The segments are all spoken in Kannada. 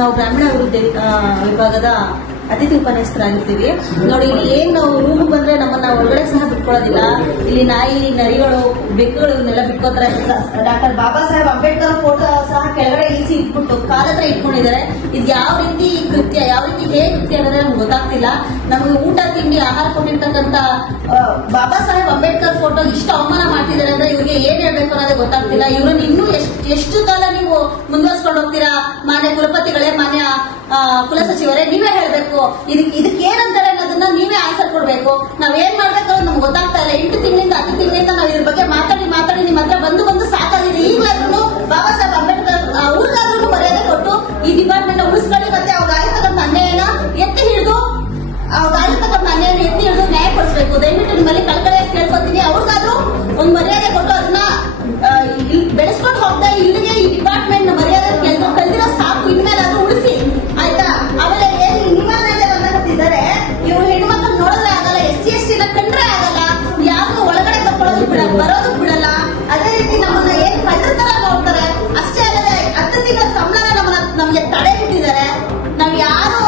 ನಾವು ಗ್ರಾಮೀಣ ಅಭಿವೃದ್ಧಿ ವಿಭಾಗದ ಅತಿಥಿ ಉಪನ್ಯಾಸಕರಾಗಿರ್ತೀವಿ. ನೋಡಿ, ಇಲ್ಲಿ ಏನ್ ನಾವು ರೂಮ್ ಬಂದ್ರೆ ನಮ್ಮನ್ನ ಒಳಗಡೆ ಸಹ ಬಿಟ್ಕೊಳ್ಳೋದಿಲ್ಲ. ಇಲ್ಲಿ ನಾಯಿ, ನರಿಗಳು, ಬೆಕ್ಕುಗಳು ಇವನ್ನೆಲ್ಲ ಬಿಟ್ಕೋತಾರೆ. ಡಾಕ್ಟರ್ ಬಾಬಾ ಸಾಹೇಬ್ ಅಂಬೇಡ್ಕರ್ ಫೋಟೋ ಸಹ ಕೆಳಗಡೆ ಇಳಿಸಿ ಇಟ್ಬಿಟ್ಟು ಕಾಲ ಹತ್ರ ಇಟ್ಕೊಂಡಿದ್ದಾರೆ. ಇದು ಯಾವ ರೀತಿ ಕೃತ್ಯ, ಯಾವ ರೀತಿ ಹೇಗೆ ಕೃತ್ಯ ಅನ್ನೋದ್ರೆ ನಮ್ಗೆ ಗೊತ್ತಾಗ್ತಿಲ್ಲ. ನಮಗೆ ಊಟ ತಿಂಡಿ ಆಹಾರ ಕೊಟ್ಟಿರ್ತಕ್ಕಂಥ ಬಾಬಾ ಸಾಹೇಬ್ ಅಂಬೇಡ್ಕರ್ ಫೋಟೋ ಇಷ್ಟು ಅವಮಾನ ಮಾಡ್ತಿದ್ದಾರೆ ಅಂದ್ರೆ ಇವ್ರಿಗೆ ಏನ್ ಹೇಳ್ಬೇಕು ಅನ್ನೋದೇ ಗೊತ್ತಾಗ್ತಿಲ್ಲ. ಇವ್ರನ್ನ ಇನ್ನೂ ಎಷ್ಟು ಕಾಲ ನೀವು ಮುಂದುವರ್ಸ್ಕೊಂಡು ಹೋಗ್ತೀರಾ? ಮಾನ್ಯ ಕುಲಪತಿಗಳೇ, ಮಾನ್ಯ ಕುಲಸಚಿವರೇ, ನೀವೇ ಹೇಳ್ಬೇಕು. ಇದಕ್ಕೆ ಏನಂತಾರೆ ಅನ್ನೋದನ್ನ ನೀವೇ ಆನ್ಸರ್ ಕೊಡ್ಬೇಕು. ನಾವ್ ಏನ್ ಮಾಡ್ಬೇಕು ಅನ್ನೋದು ನಮ್ಗೆ ಗೊತ್ತಾಗ್ತಾ ಇಲ್ಲ. 8 ತಿಂಗಳಿಂದ 10 ತಿಂಗಳಿಂದ ನಾವು ಇದ್ರ ಬಗ್ಗೆ ಮಾತಾಡಿ ನಿಮ್ಮ ಹತ್ರ ಬಂದು ಸಾಕಾಗಿದೆ. ಈಗಲಾದ್ರೂ ಬಾಬಾ ಸಾಹೇಬ್ ಅಂಬೇಡ್ಕರ್ ಅವ್ರಿಗಾದ್ರೂ ಮರ್ಯಾದೆ ಕೊಟ್ಟು ಈ ಡಿಪಾರ್ಟ್ಮೆಂಟ್ ಉಳಿಸ್ಕೊಳ್ಳಿ. ಮತ್ತೆ ಅವ್ರಿಗೆ ಆಗಿರ್ತಕ್ಕಂಥ ಅನ್ಯಾಯನ ಎತ್ತಿ ಹಿಡಿದು ನ್ಯಾಯ ಕೊಡಿಸ್ಬೇಕು. ದಯವಿಟ್ಟು ನಿಮ್ಮಲ್ಲಿ ಕಳಕಳಿಯಾಗಿ ಕೇಳ್ಕೊತೀನಿ. ಅವ್ರಿಗಾದ್ರೂ ಒಂದು ಮರ್ಯಾದೆ ಕೊಟ್ಟು ಅದನ್ನ ಬೆಳೆಸ್ಕೊಂಡು ಹೋಗ್ತಾ ಇಲ್ಲಿಗೆ ಈ ಡಿಪಾರ್ಟ್ಮೆಂಟ್ ಮರ್ಯಾದೆ ಕಲ್ದಿರೋ ಸಾಕು. ಇನ್ಮೇಲೆ ಅದು ಉಳಿಸಿ, ಆಯ್ತಾ? ಆಮೇಲೆ ಏನು ನಿಮ್ಮನ್ನೆಲ್ಲ ಬಂದಾಗ್ತಿದ್ದಾರೆ. ಇವ್ರು ಹೆಣ್ಮಕ್ಳು ನೋಡಿದ್ರೆ ಆಗಲ್ಲ, SC/ST ಕಂಡ್ರೆ ಆಗಲ್ಲ, ಯಾರು ಒಳಗಡೆ ಕರ್ಕೊಳ್ಳೋದು ಬರೋದು ಬಿಡಲ್ಲ. ಅದೇ ರೀತಿ ನಮ್ಮನ್ನ ಏನ್ ಕಳ್ಳರ ತರ ನೋಡ್ತಾರೆ. ಅಷ್ಟೇ ಅಲ್ಲದೆ 10 ತಿಂಗಳ ಸಂಬಳ ನಮ್ಗೆ ತಡೆ ಇಟ್ಟಿದ್ದಾರೆ. ನಾವ್ ಯಾರು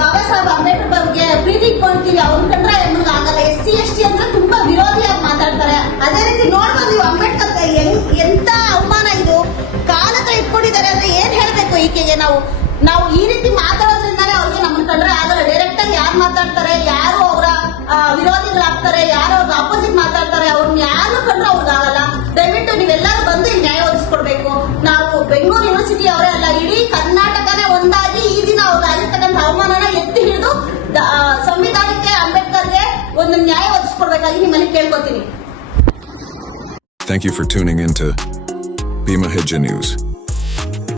ಬಾಬಾ ಸಾಹೇಬ್ ಅಂಬೇಡ್ಕರ್ ಬಗ್ಗೆ ಪ್ರೀತಿ ಇಟ್ಕೊಳ್ತೀವಿ, ಅವ್ರ ಕಂಡ್ರೆ ನಮ್ಗೆ ಆಗಲ್ಲ. SC/ST ಅಂದ್ರೆ ತುಂಬಾ ವಿರೋಧಿಯಾಗಿ ಮಾತಾಡ್ತಾರೆ. ಅದೇ ರೀತಿ ನೋಡ್ಬೋದು ನೀವು ಅಂಬೇಡ್ಕರ್ ಎಂತ ಅವಮಾನ ಇದು. ಕಾಲತ್ರ ಇಟ್ಕೊಂಡಿದ್ದಾರೆ ಅಂದ್ರೆ ಏನ್ ಹೇಳ್ಬೇಕು ಈಕೆಗೆ? ನಾವು ಈ ರೀತಿ ಮಾತಾಡೋದ್ರಿಂದಾನೇ ಅವ್ರಿಗೆ ನಮ್ಮನ್ನ ಕಂಡ್ರೆ ಆಗಲ್ಲ. ಡೈರೆಕ್ಟ್ ಆಗಿ ಯಾರು ಮಾತಾಡ್ತಾರೆ, ಯಾರು ಅವರ ವಿರೋಧಿಗಳಾಗ್ತಾರೆ, ಯಾರು ಅವ್ರ ಆಪೋಸಿಟ್ ಮಾತಾಡ್ತಾರೆ, ಅವ್ರನ್ನ ಯಾರು ಕಂಡ್ರೆ ಅವ್ರಿಗಾಗಲ್ಲ. ದಯವಿಟ್ಟು ನೀವೆಲ್ಲರೂ ಬಂದು ಇಲ್ಲಿ ನ್ಯಾಯ ಒದಗಿಸ್ಕೊಡ್ಬೇಕು. ನಾವು ಬೆಂಗಳೂರು ಯೂನಿವರ್ಸಿಟಿ ಅವರೇ ಅಲ್ಲ, ಇಡೀ ಕರ್ನಾಟಕನೇ ಒಂದಾಗಿ ಈ ದಿನ ಅವ್ರಿಗಾಗಿರ್ತಕ್ಕಂಥ ಅವಮಾನನ ಎತ್ತಿ ಹಿಡಿದು ಸಂವಿಧಾನಕ್ಕೆ, ಅಂಬೇಡ್ಕರ್ಗೆ ಒಂದು ನ್ಯಾಯ ಒದಗಿಸ್ಕೊಡ್ಬೇಕಾಗಿ ನಿಮ್ಮಲ್ಲಿ ಕೇಳ್ಕೊತೀನಿ. Thank you for tuning in to Bima Hijja News.